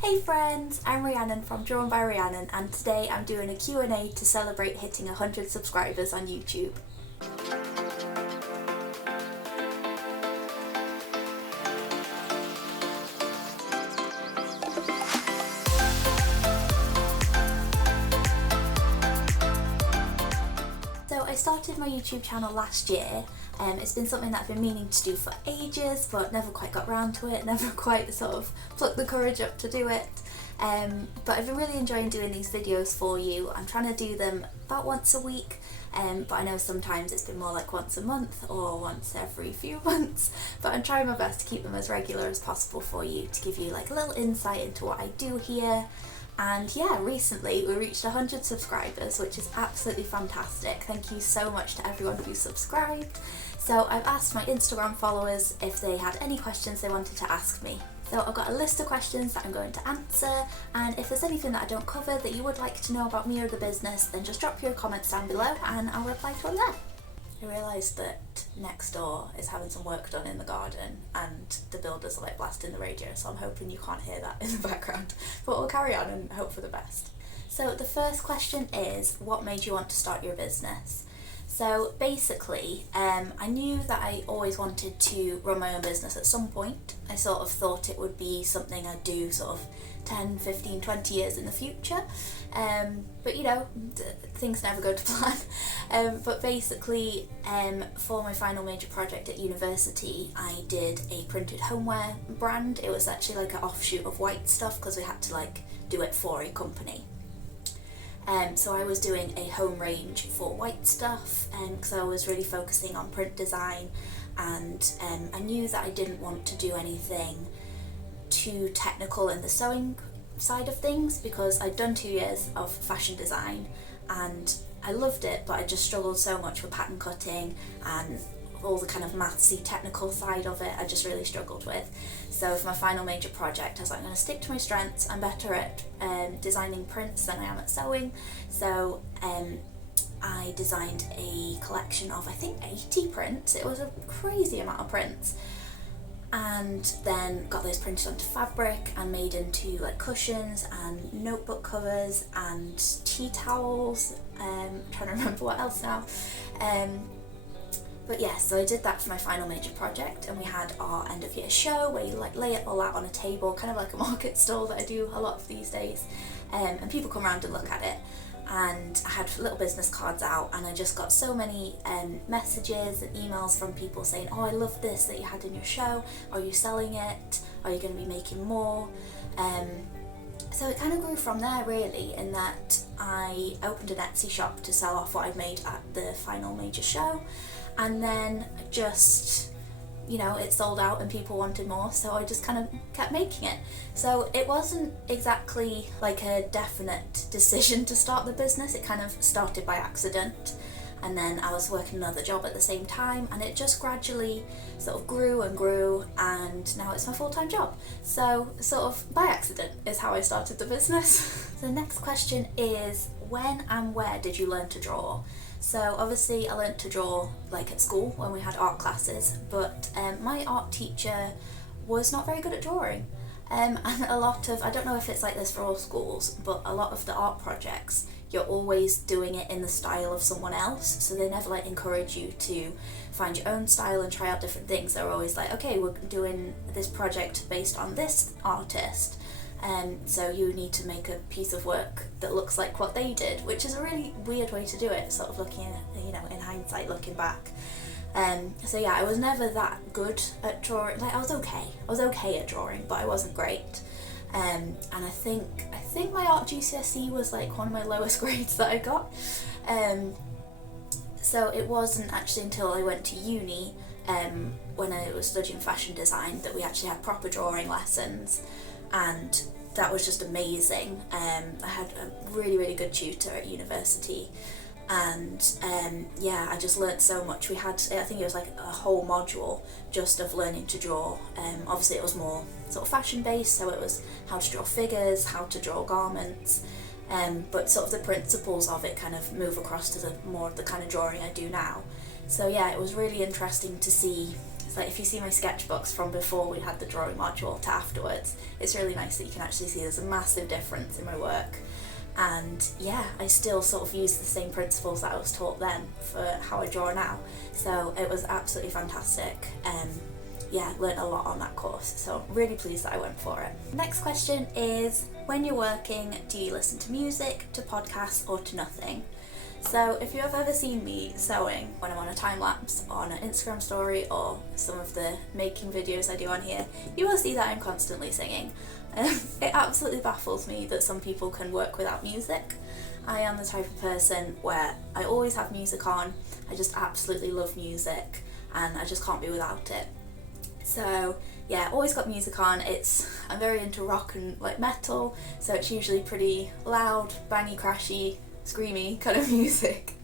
Hey friends, I'm Rhiannon from Drawn by Rhiannon, and today I'm doing a Q&A to celebrate hitting 100 subscribers on YouTube. So I started my YouTube channel last year. It's been something that I've been meaning to do for ages, but never quite got round to it, never quite sort of plucked the courage up to do it. But I've been really enjoying doing these videos for you. I'm trying to do them about once a week, but I know sometimes it's been more like once a month or once every few months, but I'm trying my best to keep them as regular as possible for you, to give you like a little insight into what I do here. And yeah, recently we reached 100 subscribers, which is absolutely fantastic. Thank you so much to everyone who subscribed. So I've asked my Instagram followers if they had any questions they wanted to ask me. So I've got a list of questions that I'm going to answer, and if there's anything that I don't cover that you would like to know about me or the business, then just drop your comments down below and I'll reply to them there. I realised that next door is having some work done in the garden and the builders are like blasting the radio, so I'm hoping you can't hear that in the background, but we'll carry on and hope for the best. So the first question is, what made you want to start your business? So basically, I knew that I always wanted to run my own business at some point. I sort of thought it would be something I'd do sort of 10, 15, 20 years in the future. But you know, things never go to plan. But basically, for my final major project at university, I did a printed homeware brand. It was actually like an offshoot of White Stuff because we had to like do it for a company. So I was doing a home range for White Stuff, because I was really focusing on print design, and I knew that I didn't want to do anything too technical in the sewing side of things, because I'd done 2 years of fashion design and I loved it, but I just struggled so much with pattern cutting and all the kind of mathsy technical side of it. I just really struggled with. So for my final major project I was like, I'm going to stick to my strengths. I'm better at designing prints than I am at sewing. So I designed a collection of I think 80 prints. It was a crazy amount of prints, and then got those printed onto fabric and made into like cushions and notebook covers and tea towels. I'm trying to remember what else now. But yeah, so I did that for my final major project, and we had our end of year show where you like lay it all out on a table, kind of like a market stall that I do a lot of these days, and people come around and look at it. And I had little business cards out, and I just got so many messages and emails from people saying, oh, I love this that you had in your show, are you selling it, are you going to be making more? So it kind of grew from there really, in that I opened an Etsy shop to sell off what I'd made at the final major show, and then just, you know, it sold out and people wanted more, so I just kind of kept making it. So it wasn't exactly like a definite decision to start the business. It kind of started by accident, and then I was working another job at the same time, and it just gradually sort of grew and grew, and now it's my full-time job. So sort of by accident is how I started the business. The next question is, when and where did you learn to draw? So obviously I learnt to draw like at school when we had art classes, but my art teacher was not very good at drawing. And a lot of, I don't know if it's like this for all schools, but a lot of the art projects, you're always doing it in the style of someone else, so they never like encourage you to find your own style and try out different things. They're always like, okay, we're doing this project based on this artist, so you need to make a piece of work that looks like what they did, which is a really weird way to do it, sort of looking at, you know, in hindsight, looking back. So yeah, I was never that good at drawing. Like I was okay at drawing, but I wasn't great. And I think my art GCSE was like one of my lowest grades that I got. So it wasn't actually until I went to uni, when I was studying fashion design, that we actually had proper drawing lessons, and that was just amazing. I had a really good tutor at university, and yeah, I just learnt so much. We had, I think it was like a whole module just of learning to draw. Obviously it was more sort of fashion based, so it was how to draw figures, how to draw garments, but sort of the principles of it kind of move across to the more of the kind of drawing I do now. So yeah, it was really interesting to see it's like if you see my sketchbooks from before we had the drawing module to afterwards, it's really nice that you can actually see there's a massive difference in my work. And yeah, I still sort of use the same principles that I was taught then for how I draw now. So it was absolutely fantastic. Yeah, learned a lot on that course, so really pleased that I went for it. Next question is, when you're working, do you listen to music, to podcasts, or to nothing? So if you have ever seen me sewing when I'm on a time lapse on an Instagram story or some of the making videos I do on here, you will see that I'm constantly singing. It absolutely baffles me that some people can work without music. I am the type of person where I always have music on. I just absolutely love music and I just can't be without it. So yeah, always got music on. I'm very into rock and like metal, so it's usually pretty loud, bangy, crashy, screamy kind of music.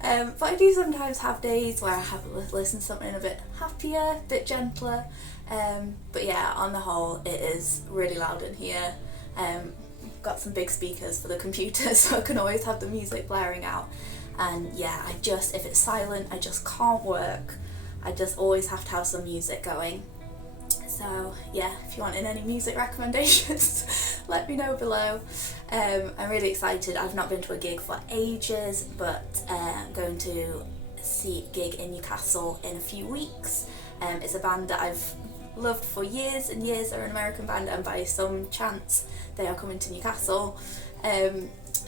But I do sometimes have days where I have to listen to something a bit happier, a bit gentler. But yeah, on the whole, it is really loud in here. Got some big speakers for the computer, so I can always have the music blaring out. And yeah, if it's silent, I just can't work. I just always have to have some music going. So yeah, if you want any music recommendations, let me know below. I'm really excited. I've not been to a gig for ages, but I'm going to see a gig in Newcastle in a few weeks. It's a band that I've loved for years and years. They're an American band, and by some chance they are coming to Newcastle.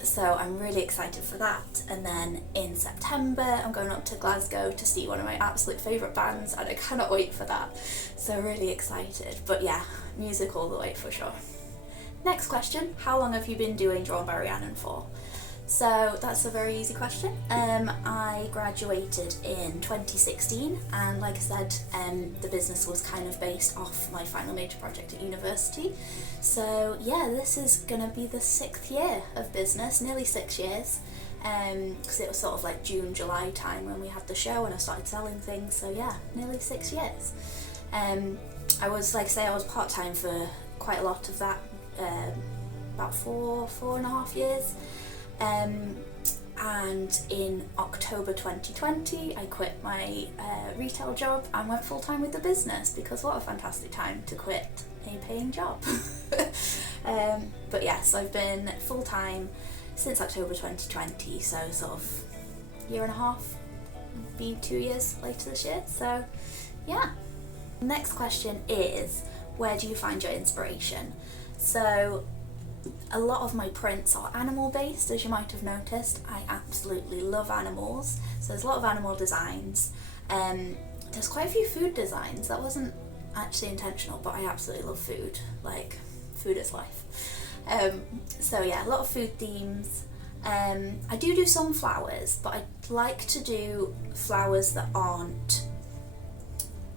So I'm really excited for that. And then in September I'm going up to Glasgow to see one of my absolute favourite bands, and I cannot wait for that. So really excited. But yeah, music all the way for sure. Next question, how long have you been doing Drawn by Rhiannon for? So that's a very easy question. I graduated in 2016, and like I said, the business was kind of based off my final major project at university. So yeah, this is gonna be the 6th year of business, nearly 6 years, because it was sort of like June, July time when we had the show and I started selling things. So yeah, nearly 6 years. I was, like I say, I was part-time for quite a lot of that, about four and a half years. And in October 2020 I quit my retail job and went full-time with the business, because what a fantastic time to quit a paying job. But yes, I've been full-time since October 2020, so sort of year and a half, be 2 years later this year. So yeah. Next question is, where do you find your inspiration? So a lot of my prints are animal based, as you might have noticed. I absolutely love animals, so there's a lot of animal designs. There's quite a few food designs. That wasn't actually intentional, but I absolutely love food. Like, food is life. So yeah, a lot of food themes. I do some flowers, but I like to do flowers that aren't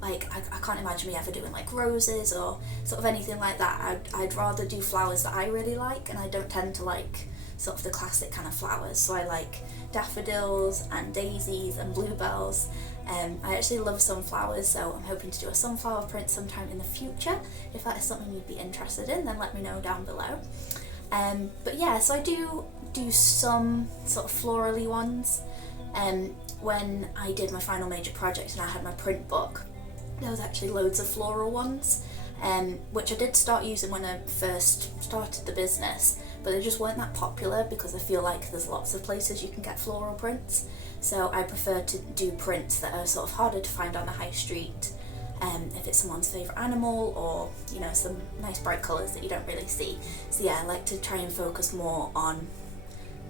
like, I can't imagine me ever doing like roses or sort of anything like that. I'd rather do flowers that I really like, and I don't tend to like sort of the classic kind of flowers. So I like daffodils and daisies and bluebells. I actually love sunflowers, so I'm hoping to do a sunflower print sometime in the future. If that is something you'd be interested in, then let me know down below. But yeah, so I do some sort of florally ones. When I did my final major project and I had my print book, there was actually loads of floral ones, which I did start using when I first started the business, but they just weren't that popular because I feel like there's lots of places you can get floral prints. So I prefer to do prints that are sort of harder to find on the high street, if it's someone's favourite animal, or you know, some nice bright colours that you don't really see. So yeah, I like to try and focus more on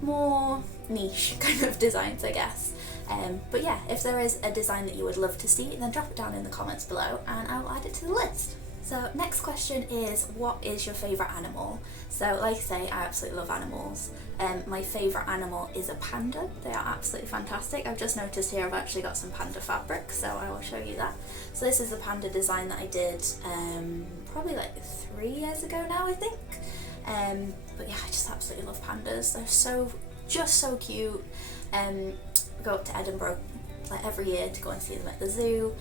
more niche kind of designs, I guess. But yeah, if there is a design that you would love to see, then drop it down in the comments below and I'll add it to the list. So next question is, what is your favourite animal? So like I say, I absolutely love animals. My favourite animal is a panda. They are absolutely fantastic. I've just noticed here I've actually got some panda fabric, so I will show you that. So this is the panda design that I did probably like 3 years ago now, I think. But yeah, I just absolutely love pandas. They're just so cute. I go up to Edinburgh like every year to go and see them at the zoo,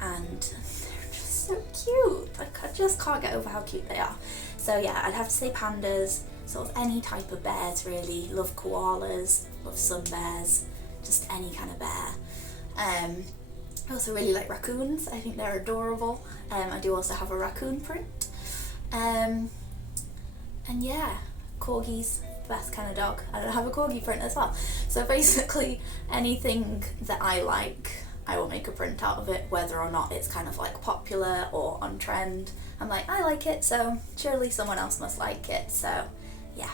and they're just so cute. Like, I just can't get over how cute they are. So yeah, I'd have to say pandas, sort of any type of bears really. Love koalas, love sun bears, just any kind of bear. I also really like raccoons. I think they're adorable. I do also have a raccoon print. And yeah, corgis, the best kind of dog. I don't have a corgi print as well. So basically anything that I like, I will make a print out of it, whether or not it's kind of like popular or on trend. I'm like, I like it, so surely someone else must like it. So yeah.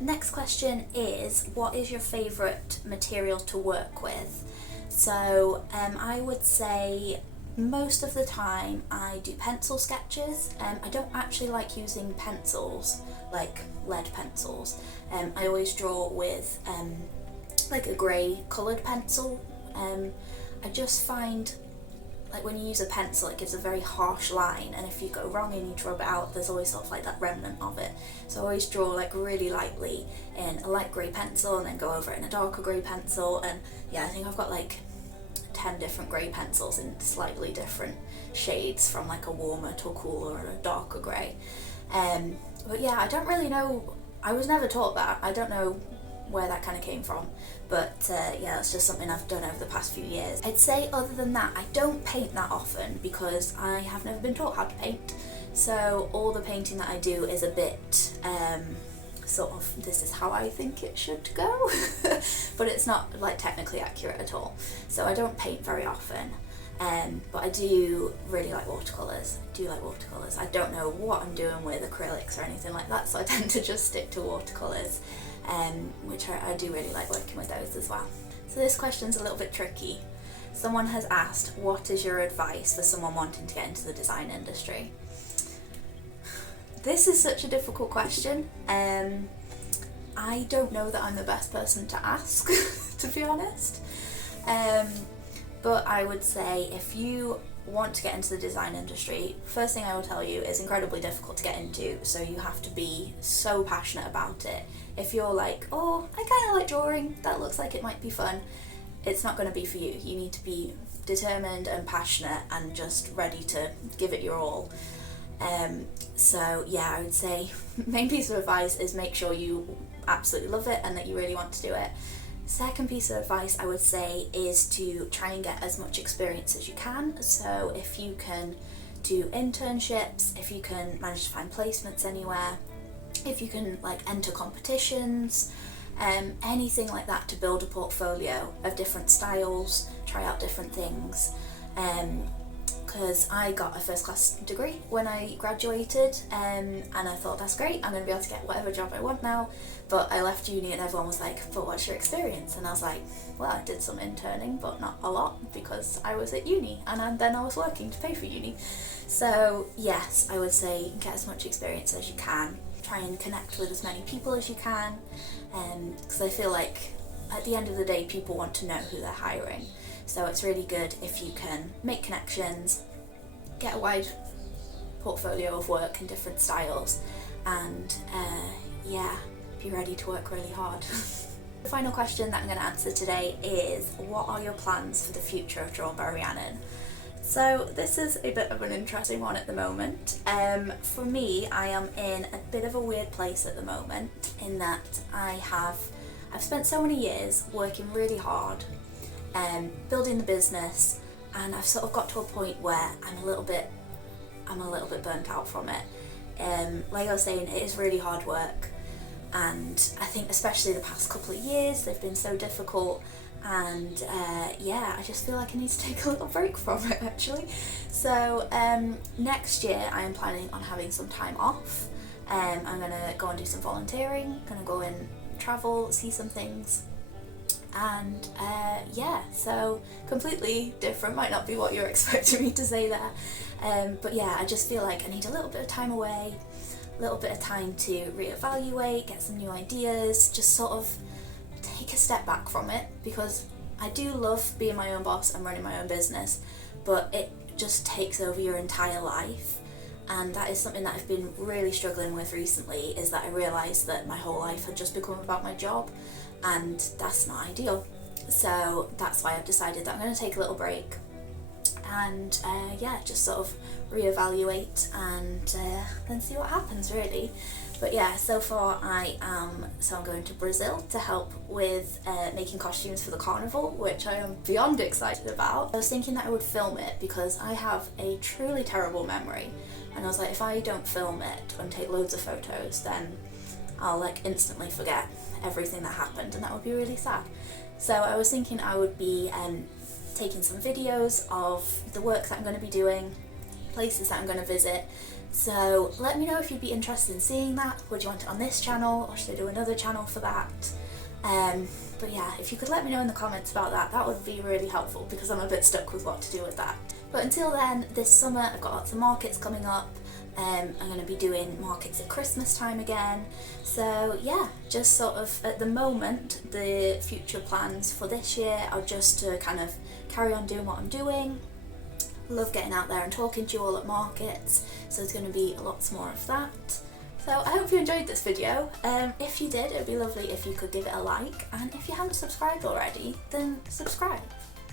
Next question is, what is your favourite material to work with? So I would say most of the time I do pencil sketches. I don't actually like using pencils, like lead pencils. I always draw with like a grey coloured pencil. I just find like when you use a pencil it gives a very harsh line, and if you go wrong and you rub it out, there's always sort of like that remnant of it. So I always draw like really lightly in a light grey pencil and then go over it in a darker grey pencil, and yeah, I think I've got like 10 different grey pencils in slightly different shades, from like a warmer to a cooler and a darker grey. But yeah, I don't really know, I was never taught that, I don't know where that kind of came from, but yeah, it's just something I've done over the past few years. I'd say other than that, I don't paint that often because I have never been taught how to paint, so all the painting that I do is a bit sort of, this is how I think it should go, but it's not like technically accurate at all, so I don't paint very often. But I do really like watercolours. I don't know what I'm doing with acrylics or anything like that, so I tend to just stick to watercolours, which I do really like working with those as well. So this question's a little bit tricky. Someone has asked, what is your advice for someone wanting to get into the design industry? This is such a difficult question. I don't know that I'm the best person to ask, to be honest. But I would say if you want to get into the design industry, first thing I will tell you is incredibly difficult to get into, so you have to be so passionate about it. If you're like, oh, I kind of like drawing, that looks like it might be fun, it's not going to be for you. You need to be determined and passionate and just ready to give it your all. So yeah, I would say main piece of advice is make sure you absolutely love it and that you really want to do it. Second piece of advice I would say is to try and get as much experience as you can. So if you can do internships, if you can manage to find placements anywhere, if you can like enter competitions, anything like that to build a portfolio of different styles, try out different things. Because I got a first class degree when I graduated, and I thought that's great, I'm going to be able to get whatever job I want now. But I left uni and everyone was like, but what's your experience? And I was like, well, I did some interning but not a lot because I was at uni and then I was working to pay for uni. So yes, I would say get as much experience as you can, try and connect with as many people as you can, because I feel like at the end of the day people want to know who they're hiring. So it's really good if you can make connections, get a wide portfolio of work in different styles, and yeah, be ready to work really hard. The final question that I'm going to answer today is, what are your plans for the future of Drawn by Rhiannon? So this is a bit of an interesting one at the moment. For me, I am in a bit of a weird place at the moment in that I've spent so many years working really hard, building the business, and I've sort of got to a point where I'm a little bit burnt out from it. Like I was saying, it is really hard work, and I think especially the past couple of years they've been so difficult, and yeah, I just feel like I need to take a little break from it actually. So next year I am planning on having some time off. I'm gonna go and do some volunteering, gonna go and travel, see some things, and yeah, so completely different, might not be what you're expecting me to say there, but yeah, I just feel like I need a little bit of time away, a little bit of time to reevaluate, get some new ideas, just sort of take a step back from it, because I do love being my own boss and running my own business, but it just takes over your entire life. And that is something that I've been really struggling with recently, is that I realised that my whole life had just become about my job, and that's not ideal. So that's why I've decided that I'm going to take a little break and yeah, just sort of reevaluate and then see what happens really. But yeah, so far I'm going to Brazil to help with making costumes for the carnival, which I am beyond excited about. I was thinking that I would film it because I have a truly terrible memory, and I was like, if I don't film it and take loads of photos, then I'll like instantly forget everything that happened, and that would be really sad. So I was thinking I would be taking some videos of the work that I'm going to be doing, places that I'm going to visit. So let me know if you'd be interested in seeing that. Would you want it on this channel, or should I do another channel for that? But yeah, if you could let me know in the comments about that, that would be really helpful, because I'm a bit stuck with what to do with that. But until then, this summer I've got lots of markets coming up. I'm going to be doing markets at Christmas time again. So yeah, just sort of at the moment, the future plans for this year are just to kind of carry on doing what I'm doing. Love getting out there and talking to you all at markets, so there's going to be lots more of that. So I hope you enjoyed this video. If you did, it would be lovely if you could give it a like, and if you haven't subscribed already, then subscribe.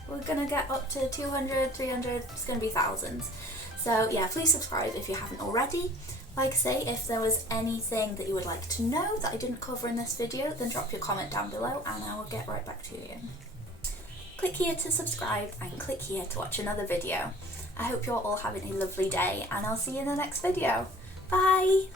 We're going to get up to 200, 300, it's going to be thousands. So yeah, please subscribe if you haven't already. Like I say, if there was anything that you would like to know that I didn't cover in this video, then drop your comment down below and I will get right back to you. Click here to subscribe and click here to watch another video. I hope you're all having a lovely day, and I'll see you in the next video. Bye!